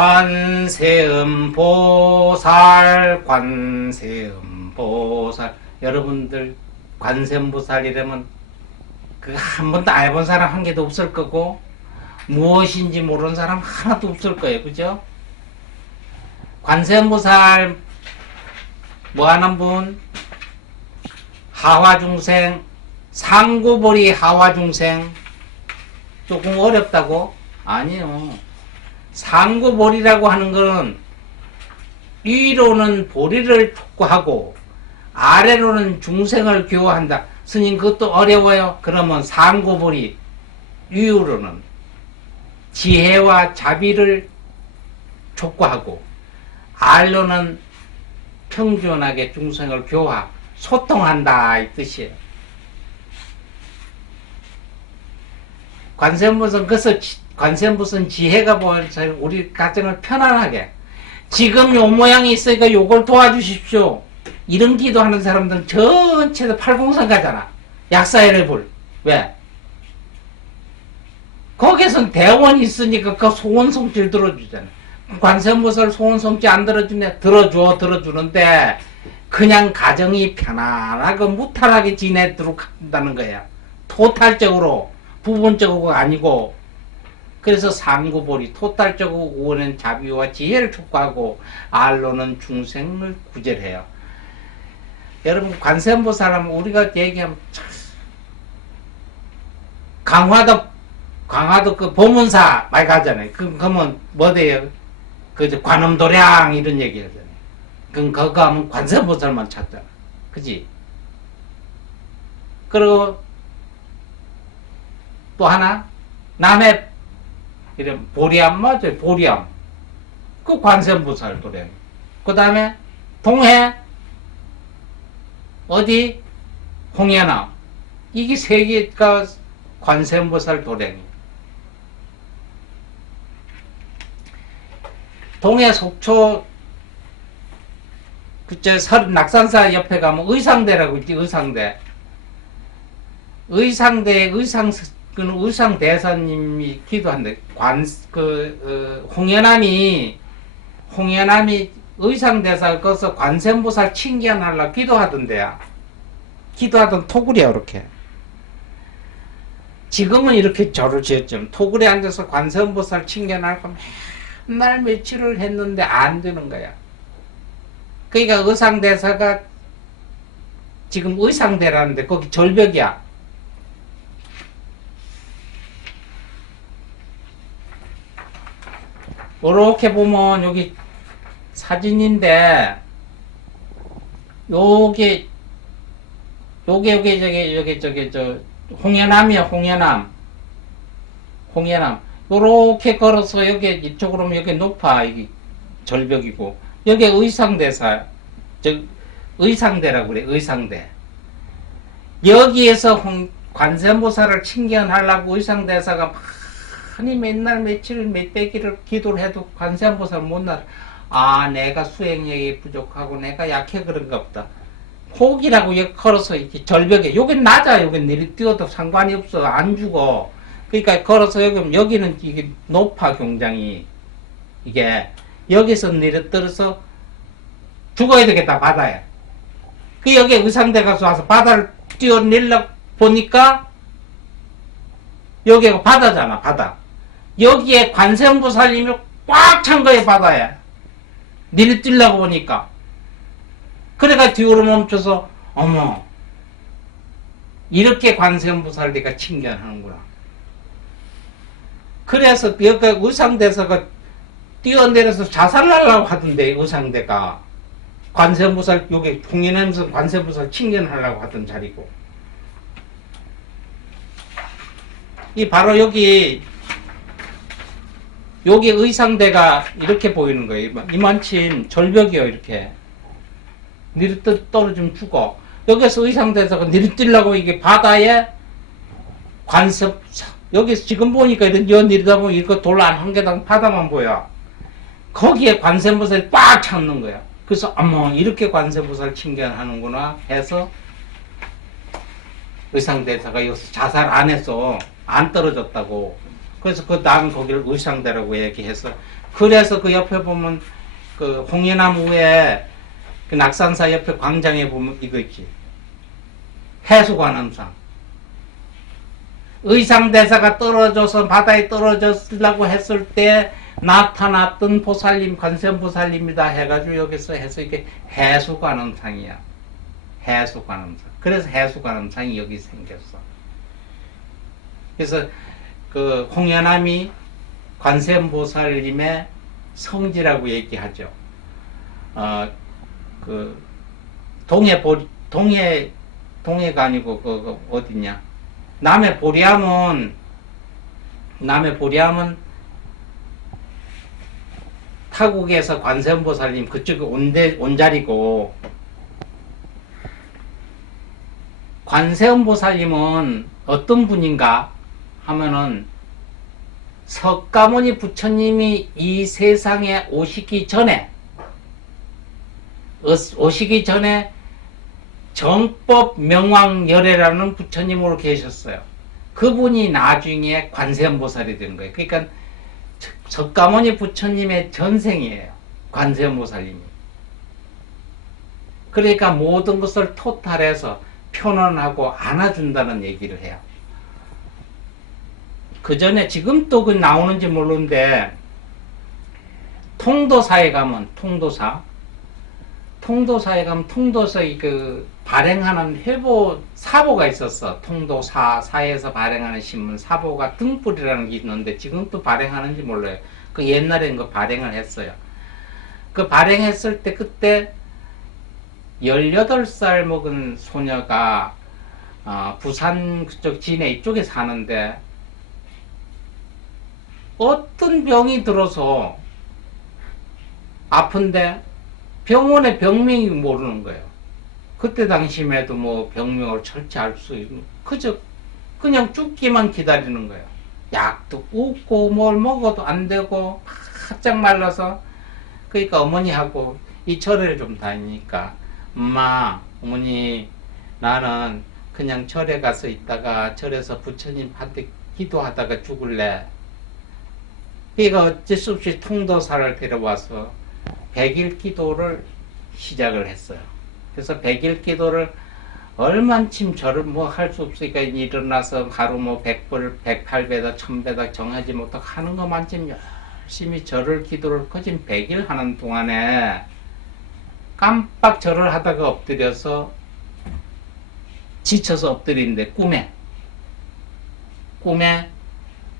관세음보살, 관세음보살. 여러분들 관세음보살이라면 그 한 번도 안 해본 사람 한 개도 없을 거고 무엇인지 모르는 사람 하나도 없을 거예요. 그죠? 관세음보살 뭐하는 분? 하화중생, 상구보리 하화중생. 조금 어렵다고? 아니요. 상구보리라고 하는 것은 위로는 보리를 촉구하고 아래로는 중생을 교화한다. 스님 그것도 어려워요. 그러면 상구보리 위로는 지혜와 자비를 촉구하고 아래로는 평준하게 중생을 교화, 소통한다 이 뜻이에요. 관세음보살 그래서 관세음보살 지혜가 뭐죠? 우리 가정을 편안하게 지금 요 모양이 있으니까 요걸 도와주십시오. 이런 기도하는 사람들은 전체도 팔공산 가잖아. 약사회를 볼. 왜? 거기선 대원이 있으니까 그 소원성질 들어주잖아. 관세음보살 소원성질 안 들어주네? 들어주는데 그냥 가정이 편안하고 무탈하게 지내도록 한다는 거야. 토탈적으로, 부분적으로 아니고. 그래서 상구보리, 토탈적으로 우원은 자비와 지혜를 촉구하고 알로는 중생을 구제해요. 여러분 관세음보살 우리가 얘기하면 참 강화도 그 보문사 말 가잖아요. 그러면 뭐 돼요? 그 관음도량 이런 얘기 하잖아요. 그럼 그거 하면 관세음보살만 찾잖아. 그지? 그리고 또 하나 남해 이런 보리암 맞아요. 보리암 그 관세음보살 도량. 그 다음에 동해 어디 홍해남 이게 세 개가 관세음보살 도량이. 동해 속초 그저 낙산사 옆에 가면 의상대라고 있지. 의상대사님이 기도한대. 홍해남이 의상대사 거기서 관세음보살 칭견하려고 기도하던데요. 기도하던 토굴이야 이렇게. 지금은 이렇게 절을 지었죠. 토굴에 앉아서 관세음보살 칭견하고 맨날 며칠을 했는데 안 되는 거야. 그러니까 의상대사가 지금 의상대라는데 거기 절벽이야. 이렇게 보면 여기 사진인데 요게 홍해남이야. 홍해남 요렇게 걸어서 여기 이쪽으로 오면 여기 높아. 이게 절벽이고 여기 의상대사 의상대라고 그래. 의상대. 여기에서 관세음보살을 칭견하려고 의상대사가 많이 맨날 며칠 몇백일을 기도를 해도 관세음보살 못 나. 아, 내가 수행력이 부족하고 내가 약해 그런가 보다. 혹이라고 여기 걸어서 이렇게 절벽에, 여긴 낮아. 여긴 내리뛰어도 상관이 없어. 안 죽어. 그러니까 걸어서 여기는 이게 높아. 경장이 이게 여기서 내려떨어서 죽어야 되겠다. 바다에. 그 여기 의상대 가서 와서 바다를 뛰어내려 보니까 여기가 바다잖아. 바다. 여기에 관세음보살님이 꽉 찬 거예요. 바다에. 내리뛰려고 보니까. 그래가 뒤로 멈춰서 어머 이렇게 관세음보살 내가 칭견하는구나. 그래서 여기 의상대사가 뛰어내려서 자살하려고 하던데. 의상대가 관세음보살 여기 홍해남에서 관세음보살 칭견하려고 하던 자리고. 이 바로 여기 의상대가 이렇게 보이는 거예요. 이만큼 절벽이요. 이렇게 떨어지면 죽어. 여기서 의상대사가 내리뛰려고 이게 바다에 여기 지금 보니까 이런 내리다 보면 이거 돌 한 개당 바다만 보여. 거기에 관세음보살이 꽉 참는 거야. 그래서 어머 이렇게 관세음보살 칭견하는구나 해서 의상대사가 여기서 자살 안 해서 안 떨어졌다고. 그래서 그 난 거기를 의상대라고 얘기해서, 그래서 그 옆에 보면 그 홍해나무에 그 낙산사 옆에 광장에 보면 이거 있지. 해수관음상. 의상대사가 떨어져서 바다에 떨어졌으려고 했을 때 나타났던 보살님, 관세음보살님이다 해가지고 여기서 해서 이게 해수관음상이야. 해수관음상. 그래서 해수관음상이 여기 생겼어. 그래서 그 홍해남이 관세음보살님의 성지라고 얘기하죠. 그 동해가 아니고 그 어디냐? 남해 보리암은 타국에서 관세음보살님 그쪽에 온자리고, 관세음보살님은 어떤 분인가 하면은 석가모니 부처님이 이 세상에 오시기 전에 정법 명왕열애라는 부처님으로 계셨어요. 그분이 나중에 관세음보살이 된 거예요. 그러니까 석가모니 부처님의 전생이에요. 관세음보살님이. 그러니까 모든 것을 토탈해서 편언하고 안아준다는 얘기를 해요. 그 전에 지금 또 그 나오는지 모르는데, 통도사에 가면 통도사에 가면 통도서의 그 발행하는 사보가 있었어. 통도사에서 발행하는 신문 사보가 등불이라는 게 있는데 지금 또 발행하는지 몰라요. 그 옛날엔 그 발행을 했어요. 그 발행했을 때 그때 18살 먹은 소녀가 부산 그쪽 진해 이쪽에 사는데 어떤 병이 들어서 아픈데 병원의 병명이 모르는 거예요. 그때 당시에도 뭐 병명을 철저할 수 있는, 그냥 죽기만 기다리는 거예요. 약도 없고 뭘 먹어도 안 되고 바짝 말라서. 그러니까 어머니하고 이 절에를 좀 다니니까, 엄마, 어머니, 나는 그냥 절에 가서 있다가 절에서 부처님한테 기도하다가 죽을래. 그러니까 어쩔 수 없이 통도사를 데려와서 100일 기도를 시작을 했어요. 그래서 100일 기도를 얼만큼 절을 뭐 할 수 없으니까 일어나서 하루 뭐 100번, 108배다, 1000배다 정하지 못하고 하는 것만큼 열심히 절을 기도를 거진 100일 하는 동안에 깜빡 절을 하다가 엎드려서 지쳐서 엎드리는데 꿈에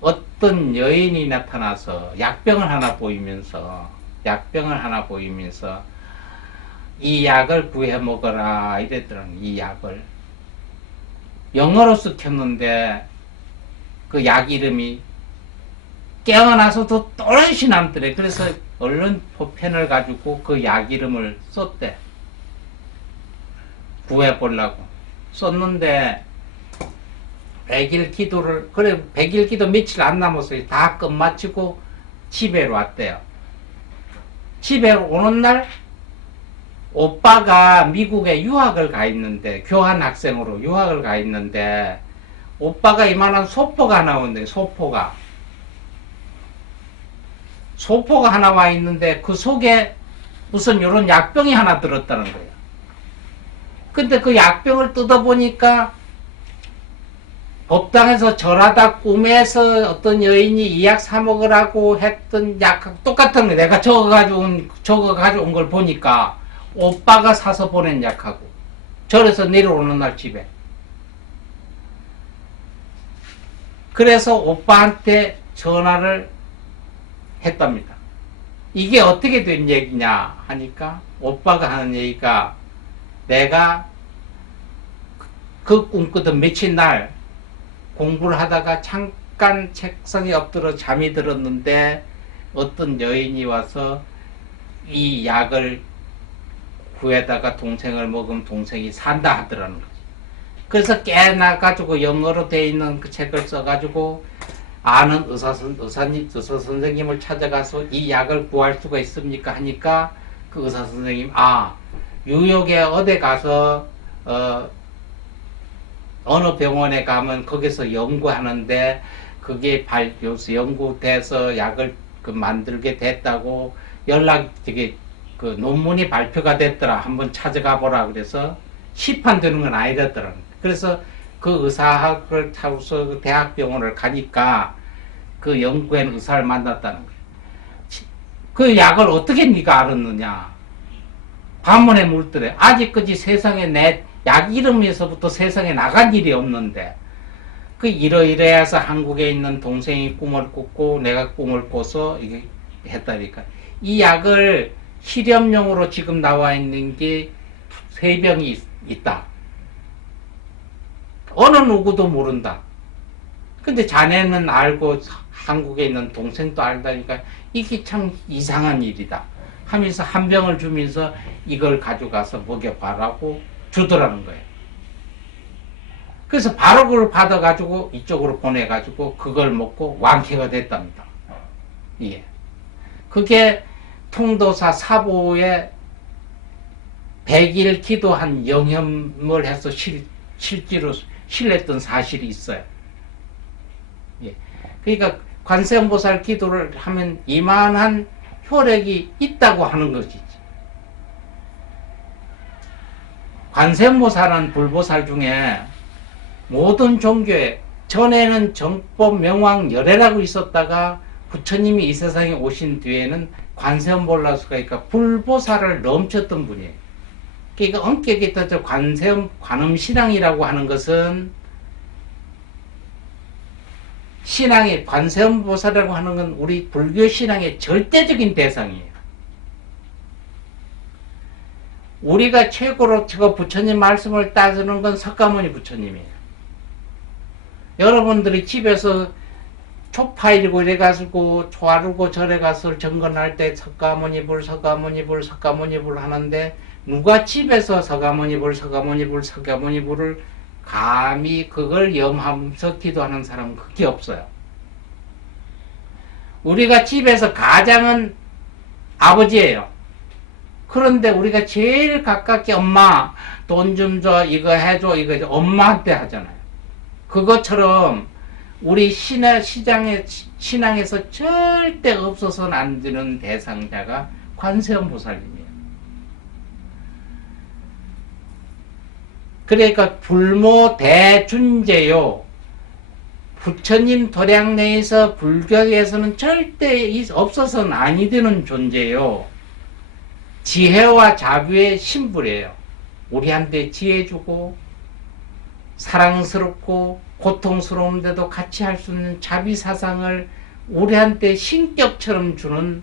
어떤 여인이 나타나서 약병을 하나 보이면서 이 약을 구해 먹어라 이랬더라고요. 이 약을 영어로 쓰켰는데 그 약 이름이 깨어나서도 또렷이 남더래. 그래서 얼른 포펜을 가지고 그 약 이름을 썼대. 구해보려고 썼는데 100일 기도를, 그래 100일 기도 며칠 안 남았어요. 다 끝마치고 집에 왔대요. 집에 오는 날 오빠가 미국에 유학을 가 있는데, 교환 학생으로 유학을 가 있는데, 오빠가 이만한 소포가 하나 오는데, 소포가 하나 와 있는데, 그 속에 무슨 요런 약병이 하나 들었다는 거예요. 근데 그 약병을 뜯어보니까, 법당에서 절하다 꿈에서 어떤 여인이 이 약 사먹으라고 했던 약하고 똑같은 거예요. 내가 적어 가져온 걸 보니까, 오빠가 사서 보낸 약하고, 절에서 내려오는 날 집에. 그래서 오빠한테 전화를 했답니다. 이게 어떻게 된 얘기냐 하니까, 오빠가 하는 얘기가, 내가 그 꿈꾸던 며칠 날 공부를 하다가 잠깐 책상에 엎드려 잠이 들었는데, 어떤 여인이 와서 이 약을 구해다가 동생을 먹으면 동생이 산다 하더라는 거지. 그래서 깨나가지고 영어로 되어 있는 그 책을 써가지고 아는 의사 선생님을 찾아가서 이 약을 구할 수가 있습니까 하니까, 그 의사 선생님, 뉴욕에 어디 가서 어느 병원에 가면 거기서 연구하는데 그게 요새 연구돼서 약을 만들게 됐다고 되게 논문이 발표가 됐더라. 한번 찾아가 보라. 그래서 시판되는 건 아니랬더라. 그래서 그 의사학을 타고서 그 대학병원을 가니까 그 연구한 의사를 만났다는 거예요. 그 약을 어떻게 네가 알았느냐? 반문에 물더래. 아직까지 세상에 내 약 이름에서부터 세상에 나간 일이 없는데 그 이러이러해서 한국에 있는 동생이 꿈을 꿨고 내가 꿈을 꿔서 이게 했다니까. 이 약을 실험용으로 지금 나와 있는 게 3병이 있다. 어느 누구도 모른다. 근데 자네는 알고 한국에 있는 동생도 알다니까 이게 참 이상한 일이다 하면서 한 병을 주면서 이걸 가져가서 먹여봐라고 주더라는 거예요. 그래서 바로 그걸 받아가지고 이쪽으로 보내가지고 그걸 먹고 완쾌가 됐답니다. 예. 그게 통도사 사보에 100일 기도한 영험을 해서 실제로 실렸던 사실이 있어요. 예. 그러니까 관세음보살 기도를 하면 이만한 효력이 있다고 하는 것이지. 관세음보살은 불보살 중에 모든 종교에 전에는 정법 명왕 열애라고 있었다가 부처님이 이 세상에 오신 뒤에는 관세음보살수가 그러니까 불보살을 넘쳤던 분이에요. 그러니까 엄격히 따져 관음신앙이라고 하는 것은 신앙의 관세음보살이라고 하는 건 우리 불교 신앙의 절대적인 대상이에요. 우리가 최고로 부처님 말씀을 따지는 건 석가모니 부처님이에요. 여러분들이 집에서 초파일고 이래가지고 초아르고 절에 가서 정건할 때 석가모니 불 하는데 누가 집에서 석가모니 불을 감히 그걸 염하면서 기도하는 사람은 그게 없어요. 우리가 집에서 가장은 아버지예요. 그런데 우리가 제일 가깝게 엄마 돈 좀 줘, 이거 해줘, 이거 해줘, 엄마한테 하잖아요. 그것처럼 우리 신앙에서 절대 없어서는 안 되는 대상자가 관세음보살님이에요. 그러니까 불모 대준제요. 부처님 도량 내에서 불교에서는 절대 없어서는 아니 되는 존재요. 지혜와 자비의 신불이에요. 우리한테 지혜 주고 사랑스럽고 고통스러운데도 같이 할 수 있는 자비 사상을 우리한테 신격처럼 주는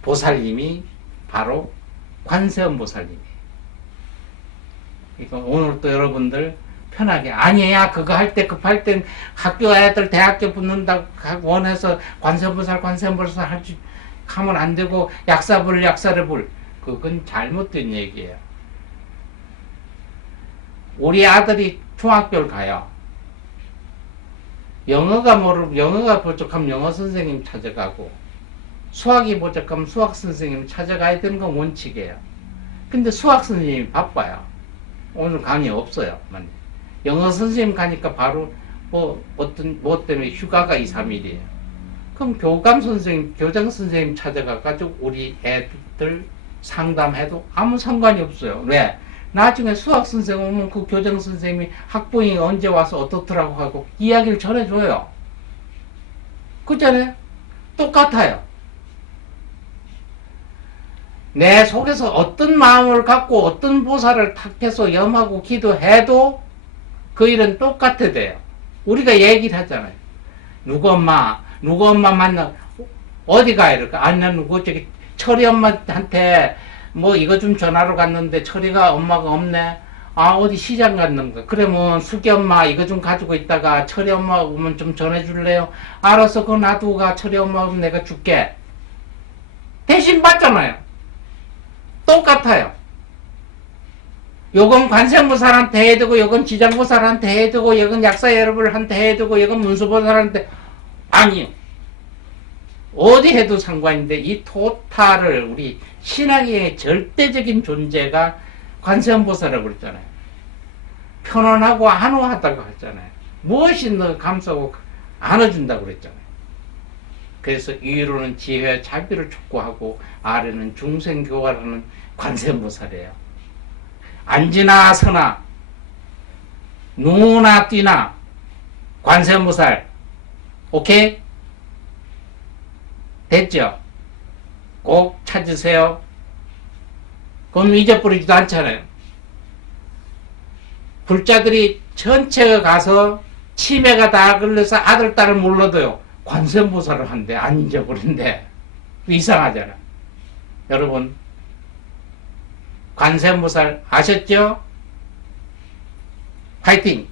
보살님이 바로 관세음보살님이에요. 그러니까 오늘 또 여러분들 편하게 아니야 그거 할 때 급할 땐 학교 애들 대학교 붙는다고 원해서 관세음보살 하면 안 되고 약사를 불 그건 잘못된 얘기예요. 우리 아들이 중학교를 가요. 영어가 부족하면 영어 선생님 찾아가고 수학이 부족하면 수학 선생님 찾아가야 되는 건 원칙이에요. 근데 수학 선생님이 바빠요. 오늘 강의 없어요. 영어 선생님 가니까 바로 뭐 때문에 휴가가 2, 3일이에요. 그럼 교장 선생님 찾아가가지고 우리 애들 상담해도 아무 상관이 없어요. 왜? 나중에 수학 선생님 오면 그 교장 선생님이 학부형이 언제 와서 어떻더라고 하고 이야기를 전해줘요. 그잖아요? 똑같아요. 내 속에서 어떤 마음을 갖고 어떤 보살을 탁해서 염하고 기도해도 그 일은 똑같아 돼요. 우리가 얘기를 하잖아요. 누구 엄마 만나 어디 가야 될까? 아니 난 철이 엄마한테 뭐 이거 좀 전화로 갔는데 철이가 엄마가 없네. 아 어디 시장 갔는가. 그러면 수기 엄마 이거 좀 가지고 있다가 철이 엄마 오면 좀 전해줄래요? 알아서 그거 놔두고 가. 철이 엄마 오면 내가 줄게. 대신 받잖아요. 똑같아요. 요건 관세음보살한테 해야 되고 요건 지장보살한테 해야 되고 요건 약사 여러분한테 해야 되고 요건 문수보살한테 아니요. 어디 해도 상관인데 이 토탈을 우리 신앙의 절대적인 존재가 관세음보살이라고 그랬잖아요. 편안하고 안호하다고 했잖아요. 무엇이 너 감싸고 안아준다고 그랬잖아요. 그래서 위로는 지혜와 자비를 촉구하고 아래는 중생교화라는 관세음보살이에요. 앉으나 서나 누나 뛰나 관세음보살. 오케이? 됐죠? 꼭 찾으세요. 그럼 잊어버리지도 않잖아요. 불자들이 전체가 가서 치매가 다 걸려서 아들, 딸을 몰라도요. 관세음보살을 한대. 안 잊어버린대. 이상하잖아. 여러분, 관세음보살 아셨죠? 파이팅!